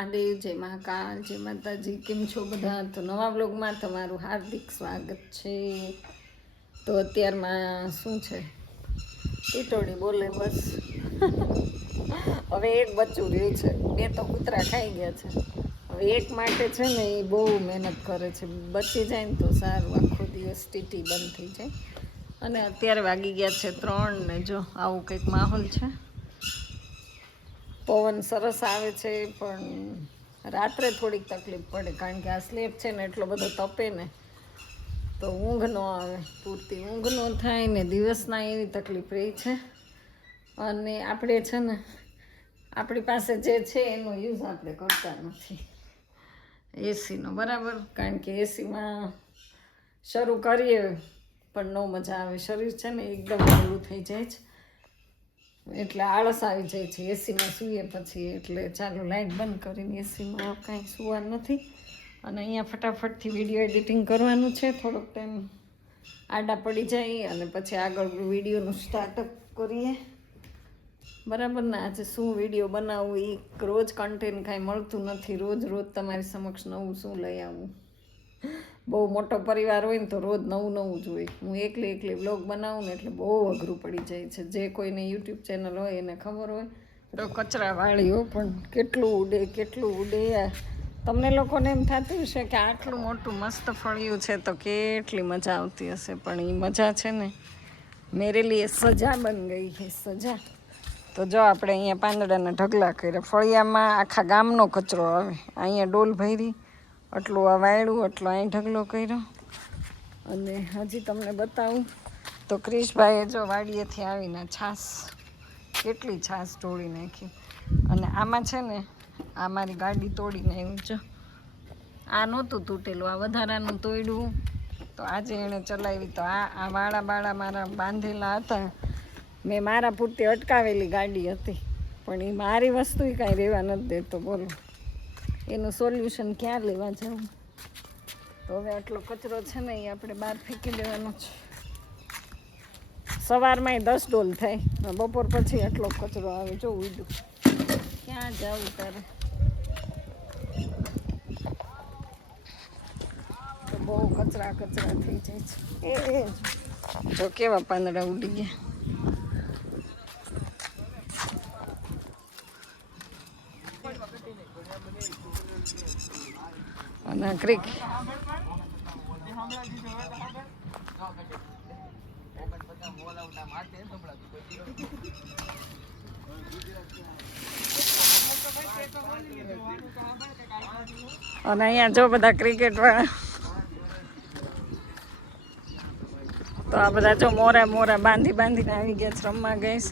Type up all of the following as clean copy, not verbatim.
મહાદેવ, જય મહાકાલ, જય માતાજી. કેમ છો બધા? તો નવા બ્લોગમાં તમારું હાર્દિક સ્વાગત છે. તો અત્યારમાં શું છે, ટીટોડી બોલે બસ. હવે એક બચ્ચું રહ્યું છે, બે તો કૂતરા ખાઈ ગયા છે. હવે એક માટે છે ને એ બહુ મહેનત કરે છે, બચી જાય ને તો સારું, આખો દિવસ ટીટી બંધ થઈ જાય. અને અત્યારે વાગી ગયા છે 3 ને જો આવું કંઈક માહોલ છે. પવન સરસ આવે છે, પણ રાત્રે થોડીક તકલીફ પડે, કારણ કે આ સ્લેબ છે ને એટલો બધો તપે ને તો ઊંઘ ન આવે, પૂરતી ઊંઘ ન થાય ને દિવસના એવી તકલીફ રહી છે. અને આપણે છે ને આપણી પાસે જે છે એનો યુઝ આપણે કરતા નથી એસીનો, બરાબર. કારણ કે એસીમાં શરૂ કરીએ પણ ન મજા આવે, શરીર છે ને એકદમ હળવું થઈ જાય છે, એટલે આળસ આવી જાય છે એસીમાં સૂઈએ પછી. એટલે ચાલો લાઇટ બંધ કરીને એસીમાં કાંઈ સુવા નથી. અને અહીંયા ફટાફટથી વિડીયો એડિટિંગ કરવાનું છે, થોડોક ટાઈમ આડા પડી જાય અને પછી આગળ વિડીયોનું સ્ટાર્ટઅપ કરીએ, બરાબર ને. આજે શું વિડીયો બનાવવું એ રોજ કન્ટેન્ટ કાંઈ મળતું નથી, રોજ તમારી સમક્ષ નવું શું લઈ આવું. બહુ મોટો પરિવાર હોય ને તો રોજ નવું નવું જોઈએ. હું એકલી વ્લોગ બનાવું ને એટલે બહુ અઘરું પડી જાય છે. જે કોઈને યુટ્યુબ ચેનલ હોય એને ખબર હોય. તો કચરા વાળીઓ પણ કેટલું ઉડે. તમને લોકોને એમ થતું હશે કે આટલું મોટું મસ્ત ફળિયું છે તો કેટલી મજા આવતી હશે, પણ એ મજા છે ને મેરે લીએ સજા બન ગઈ છે, સજા. તો જો આપણે અહીંયા પાંદડાના ઢગલા કર્યા, ફળિયામાં આખા ગામનો કચરો આવે. અહીંયા ડોલ ભરી, આટલું આ વાયડું, આટલો અહીં ઢગલો કર્યો. અને હજી તમને બતાવું તો ક્રિશભાઈએ જો વાડીએથી આવીને છાશ, કેટલી છાશ ઢોળી નાખી. અને આમાં છે ને આ મારી ગાડી તોડીને આવ્યું છે, આ નહોતું તૂટેલું, આ વધારાનું તોડ્યું. તો આજે એણે ચલાવી, તો આ વાળા મારા બાંધેલા હતા, મેં મારા પૂરતી અટકાવેલી ગાડી હતી, પણ એ મારી વસ્તુ કાંઈ રહેવા નથી દેતો. બોલો એનું સોલ્યુશન ક્યાં લેવા જવું? તો હવે આટલો કચરો છે ને એ આપણે બહાર ફેંકી દેવાનો છે. સવારમાં 10 ડોલ થાય, બપોર પછી આટલો કચરો આવે. જો ઉડ્યું, ક્યાં જવું તારે? તો બહુ કચરા થઈ જાય છે. એ જો કેવા પાંદડા ઉડી ગયા. અને ક્રિક અને અહીંયા જો બધા ક્રિકેટ વાળા, તો આ બધા જો મોરા બાંધીને આવી ગયા છે, રમવા ગઈશ.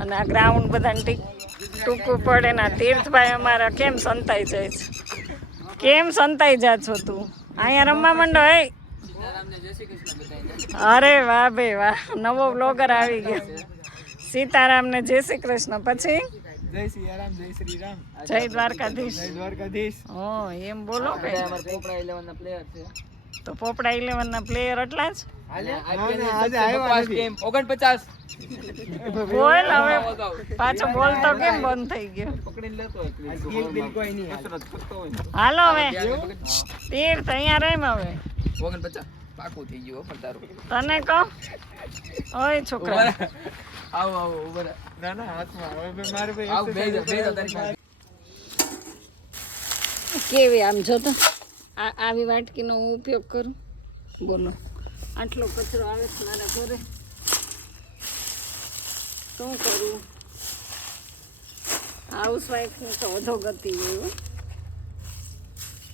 અને આ ગ્રાઉન્ડ બધાને ટૂંકું પડે ને. તીર્થભાઈ અમારા કેમ સંતાઈ જાય છે? કેમ સંતાઈ જા છો તું? અહીંયા રમવા માંડો. અરે વાહ ભાઈ વાહ, નવો બ્લોગર આવી ગયો. સીતારામને જય શ્રી કૃષ્ણ, પછી જય સિયારામ, જય શ્રી રામ, જય દ્વારકાધીશ. જય દ્વારકાધીશ. એમ બોલો. પોપડા 11 ના પ્લેયર છે. તો પોપડા 11 ના પ્લેયર એટલા જ. બોલ હવે પાછો બોલતો કેમ બંધ થઈ ગયો? હાલો હવે તીર્થ અહીંયા રેમ. હવે 49 પાકું થઈ ગયું તને કહો, ઓય છોકરા આવો ઉભા. ના હાથમાં હવે મારે ભાઈ કેવી આમ જો તો આવી વાટકીનો હું ઉપયોગ કરું. બોલો આટલો કચરો આવે છે મારા ઘરે, શું કરું? હાઉસવાઈફની તો અધોગતિ હોય.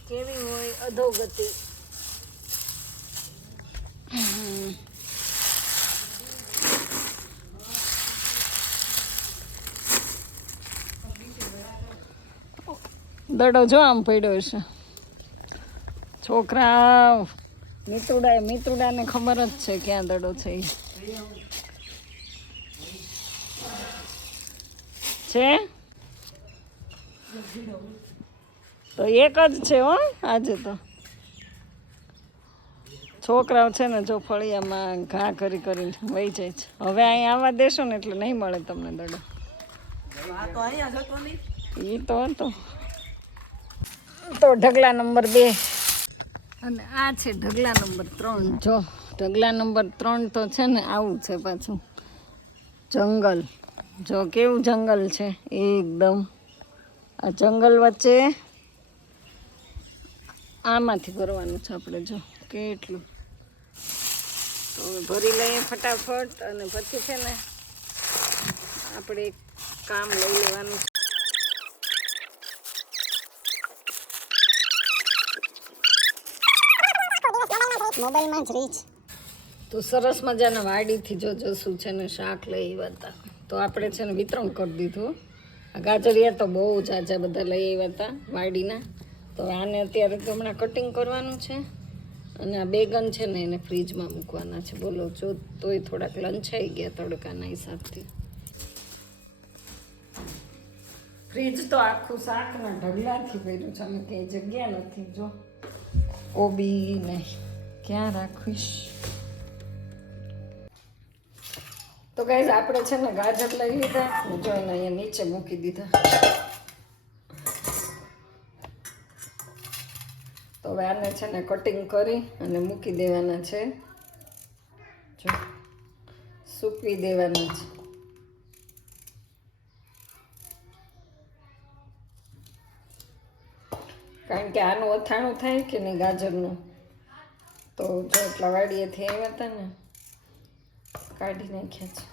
કેવી હોય અધોગતિ? દડો જો આમ પડ્યો છે. છોકરા મિતુડાને ખબર જ છે ક્યાં દડો છે. તો એક જ છે હો આજે. તો છોકરાઓ છે ને જો ફળિયામાં ઘા કરીને વહી જાય છે. હવે અહીં આવવા દેશો ને એટલે નહીં મળે તમને દડો. એ તો હતો તો ઢગલા નંબર 2 અને આ છે ઢગલા નંબર 3. જો ઢગલા નંબર 3 તો છે ને આવું છે પાછું જંગલ. જો કેવું જંગલ છે એકદમ. આ જંગલ વચ્ચે આમાંથી ભરવાનું છે આપણે. જો કેટલું. તો ભરી લઈએ ફટાફટ અને પછી છે ને આપણે એક કામ લઈ લેવાનું છે. મોબાઈલમાં જ રીચ. તો સરસ મજાના વાડીથી જો શું છે ને શાક લઈ આવ્યા હતા. તો આપણે છે ને વિતરણ કરી દીધું. આ ગાજરિયા તો બહુ જાજા બધા લઈ આવ્યા હતા વાડીના. તો આને અત્યારે તો હમણાં કટિંગ કરવાનું છે અને આ બેગન છે ને એને ફ્રીજમાં મૂકવાના છે. બોલો જો તોય થોડાક લંચાઈ ગયા તડકાના હિસાબથી. ફ્રીજ તો આખું શાકના ઢગલાથી ભર્યું છે. અમે કંઈ જગ્યા નથી. જો કોબી ને ક્યાં રાખીશ. તો ગાઈઝ આપણે છે ને ગાજર લઈ લીધા. જો એને અહીંયા નીચે મૂકી દીધા. તો હવે આને છે ને કટિંગ કરી અને મૂકી દેવાના છે. જો સૂકવી દેવાના છે. કારણ કે આનું અથાણું થાય કે નહીં ગાજરનું. તો જો એટલા વાડીએથી આવ્યા હતા ને કાઢી નાખ્યા છે.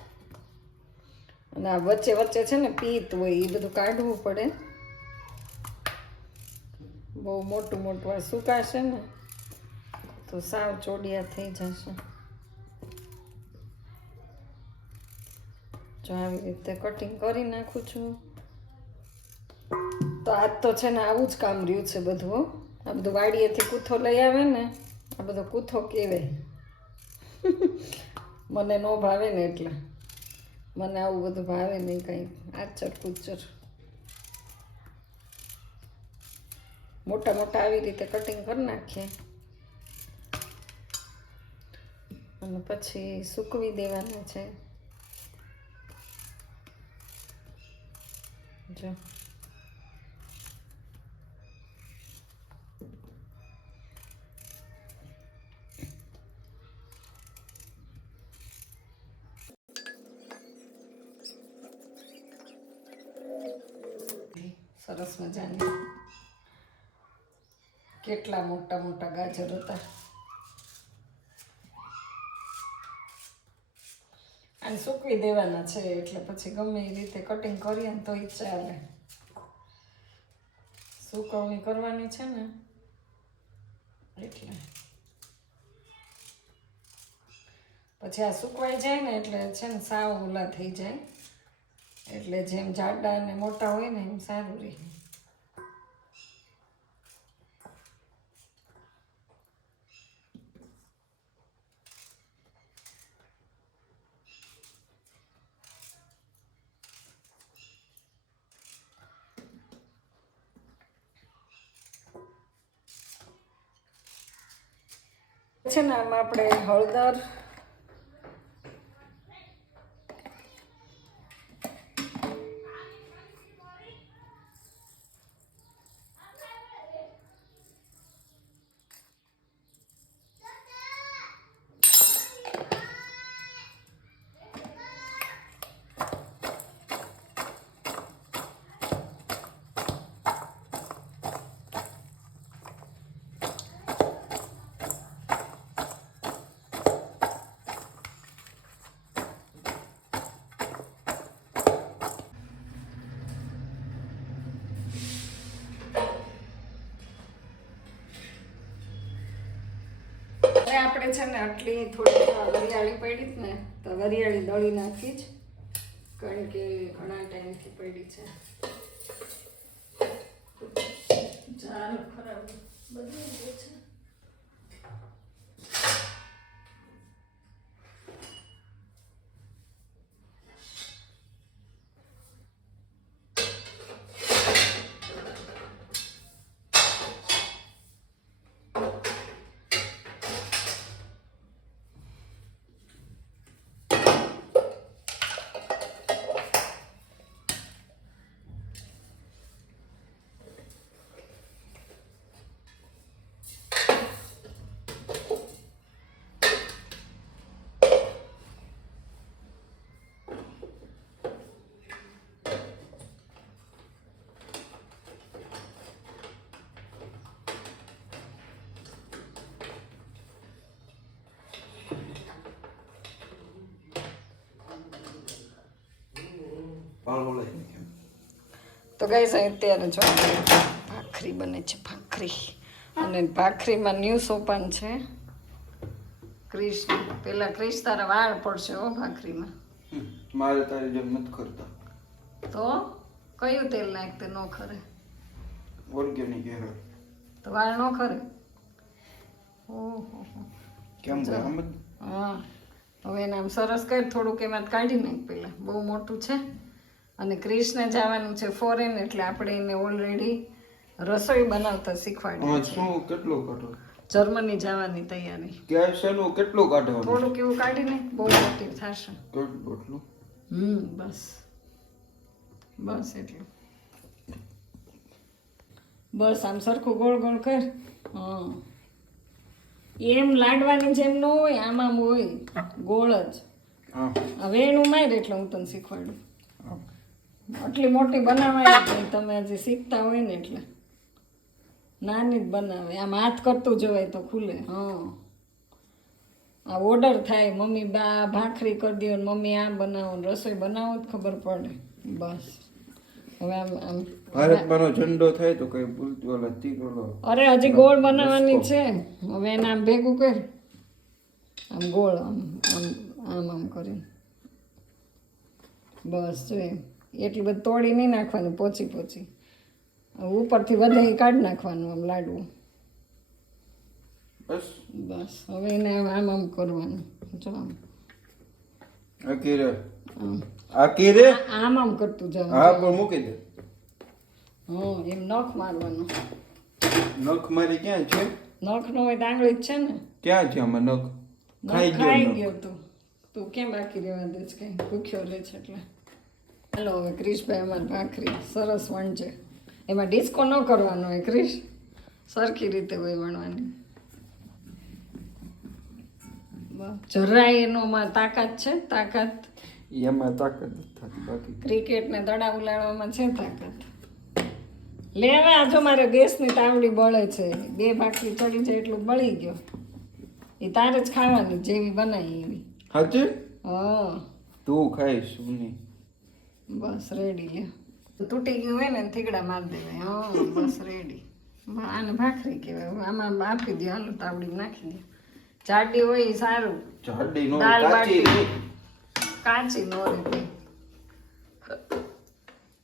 અને આ વચ્ચે વચ્ચે છે ને પિત્ત હોય એ બધું કાઢવું પડે. બહુ મોટું મોટું આ સુકાશે ને તો સાવ ચોડિયા થઈ જશે. જો આવી રીતે કટિંગ કરી નાખું છું. તો આજ તો છે ને આવું જ કામ રહ્યું છે બધું. આ બધું વાડીએથી કૂથો લઈ આવે ને આ બધો કૂથો કહેવાય. મને ન ભાવે ને એટલે મને આવું બધું ભાવે નહીં કંઈ. આચર કૂચર મોટા મોટા આવી રીતે કટિંગ કરી નાખીએ અને પછી સૂકવી દેવાના છે. જો સરસ મજાની. કેટલા મોટા મોટા ગાજર હતા. અને સૂકવી દેવાના છે એટલે પછી ગમે એ રીતે કટિંગ કરીએ ને તો ઈ ચાલે. સુકવણી કરવાની છે ને એટલે પછી આ સુકવાઈ જાય ને એટલે છે ને સાવ ઓલા થઈ જાય. એટલે જેમ જાડા અને મોટા હોય ને એમ સારું રહે. છે ને આમાં આપણે હળદર આપણે છે ને આટલી થોડી વરિયાળી પડી જ ને તો વરિયાળી દળી નાખી જ. કારણ કે ઘણા ટાઈમથી પડી છે. ચાલ ખરાબ બધું છે. તો ગાઈસ અત્યારે જો ભાખરી બને છે ભાખરી અને ભાખરીમાં ન્યૂ સોપાન છે ક્રિશ પેલા ક્રિશ તારા વાળ પડશે હો ભાખરીમાં મારે તારી જેમ નથી કરતા તો કયું તેલ નાખતે ન ખરે ઓર્ગેનિક હેર તો વાળ ન ખરે ઓહો કેમ ગરમ હા હવે એને આમ સરસ કરી થોડુંક એમાં કાઢી નાખ પેલા બહુ મોટું છે અને ક્રિશને જવાનું છે ફોરેન એટલે આપણે એને ઓલરેડી રસોઈ બનાવતા શીખવાડી શું કેટલું કાઢો જર્મની જવાની તૈયારી ગેસ એનું કેટલું કાઢવાનું થોડુંક એવું કાઢી નાખ બહુ મોટી થશે કેટલું બસ બસ એટલું બસ આમ સરખું ગોળ ગોળ કર હા એમ લાડવાની જેમ ન હોય આમ હોય ગોળ જ હા હવે એનું માર એટલે હું તને શીખવાડું આટલી મોટી બનાવાય જ નહીં તમે હજી શીખતા હોય ને એટલે નાની જ બનાવે આમ હાથ કરતું જવાય તો ખુલે હા આ ઓર્ડર થાય મમ્મી બા ભાખરી કરી દો ને મમ્મી આ બનાવો ને રસોઈ બનાવો જ ખબર પડે બસ હવે આમ આમ ભારતમાંનો ઝંડો થાય તો કઈ બોલતું ઓલા તીરોલો અરે હજી ગોળ બનાવવાની છે હવે એને આમ ભેગું કર આમ ગોળ આમ આમ આમ આમ કરીને બસ જો એમ એટલી બધી તોડી નહીં નાખવાની પોચી પોચી ઉપરથી વધારે કાઢી નાખવાનું આમ લાડવું બસ બસ હવે એને આમ આમ કરવાનું જો આમ આકીરે આમ આકીરે આમ આમ કરતું હા જવાનું પણ મૂકી દે હા એમ નખ મારવાનું નખ મારી ક્યાં છે નખ નો હોય તો આંગળી જ છે ને ક્યાં છે આમાં નખ નખ ખાઈ ગયો તું કેમ બાકી રહેવા દે છે કઈ ભૂખ્યો રહે છે એટલે હાલો હવે ક્રિશભાઈ અમારી ભાખરી સરસ વણજે એમાં ડિસ્કો ન કરવાનો હોય ક્રિશ સરખી રીતે હોય વણવાની જરાય એનોમાં તાકાત છે તાકાત એમાં તાકાત નથી થતી બાકી ક્રિકેટ ને દડા ઉલાડવામાં છે તાકાત લે હવે આજો મારે ગેસની તાવડી બળે છે 2 ભાખરી ચડી જાય એટલું બળી ગયો એ તારે જ ખાવાની જેવી બનાવી એવી હાચે હા તું ખાઈશ નહીં બસ રેડી લે તૂટી ગયું હોય ને થીગડા મારી દેવાય હા બસ રેડી આને ભાખરી કહેવાય આમાં આપી દે હાલો તાવડી નાખી દે જાડી હોય એ સારું જાડી નો દાળ કાચી બાટી કાચી નો રીતે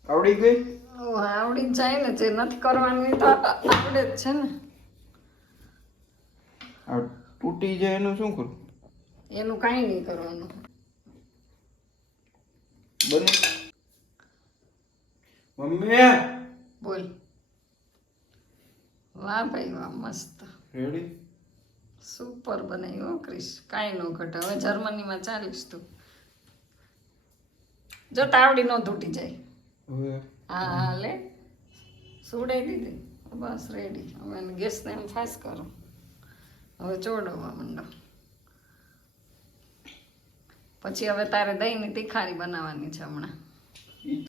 આવડી ગઈ આવડી જ જાય ને જે નથી કરવાનું એ તો આવડે જ છે ને આ તૂટી જાય એનું શું કરું એનું કાંઈ નહીં કરવાનું બને મમ્મી બોલ વાહ ભાઈ વાહ મસ્ત રેડી સુપર બનાવ્યું હો ક્રિશ કાંઈ ન ઘટે હવે જર્મનીમાં ચાલીશ તું જો તાવડી ન તૂટી જાય હવે હા હા લે સુડાઈ દીધી બસ રેડી હવે એને ગેસને એમ ફાસ કરો હવે ચોડવા માંડો પછી હવે તારે દહીંની તીખારી બનાવવાની છે હમણાં